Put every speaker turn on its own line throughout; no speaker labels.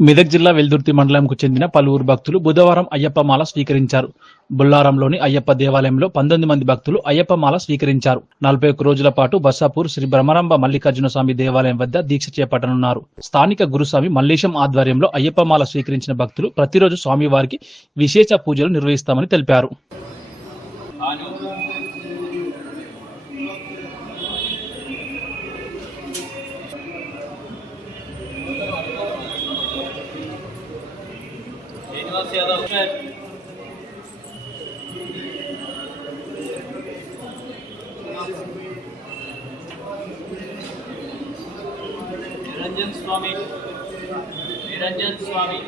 మెదక్ జిల్లా వెల్దుర్తి మండలంకు చెందిన పలువురు భక్తులు బుధవారం అయ్యప్ప మాల స్వీకరించారు. బుల్లారంలోని అయ్యప్ప దేవాలయంలో పంతొమ్మిది మంది భక్తులు అయ్యప్ప మాల స్వీకరించారు. నలభై ఒక్క రోజుల పాటు బస్సాపూర్ శ్రీ బ్రహ్మరంభ మల్లికార్జున స్వామి దేవాలయం వద్ద దీక్ష చేపట్టనున్నారు. స్థానిక గురుస్వామి మల్లేశం ఆధ్వర్యంలో అయ్యప్ప మాల స్వీకరించిన భక్తులు ప్రతిరోజు స్వామివారికి విశేష పూజలు నిర్వహిస్తామని తెలిపారు.
श्रीनिवास यादव निरंजन स्वामी निरंजन स्वामी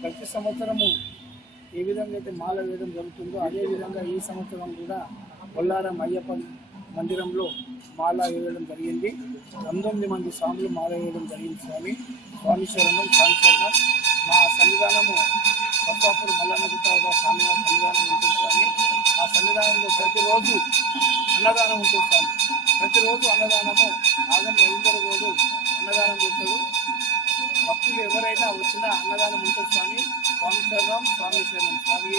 ప్రతి సంవత్సరము ఏ విధంగా అయితే మాల వేయడం జరుగుతుందో అదేవిధంగా ఈ సంవత్సరం కూడా కొల్లారం అయ్యప్ప మందిరంలో మాల వేయడం జరిగింది. పంతొమ్మిది మంది స్వాములు మాల వేయడం జరిగింది స్వామి. స్వామి శరణం స్వామి శరణం. మా సన్నిధానము కొత్తాపూర్ మల్లనది తాగా స్వామి సన్నిధానం ఉంటుంది స్వామి. ఆ సన్నిధానంలో ప్రతిరోజు అన్నదానం ఉంటుంది స్వామి. ప్రతిరోజు అన్నదానము. ఆగం రవీంద్ర గౌడు అన్నదానం పెడతాడు భక్తులు ఎవరైనా వచ్చినా అన్నదానం ఉంటుంది స్వామి. స్వామి శరణం స్వామి శరణం. స్వామి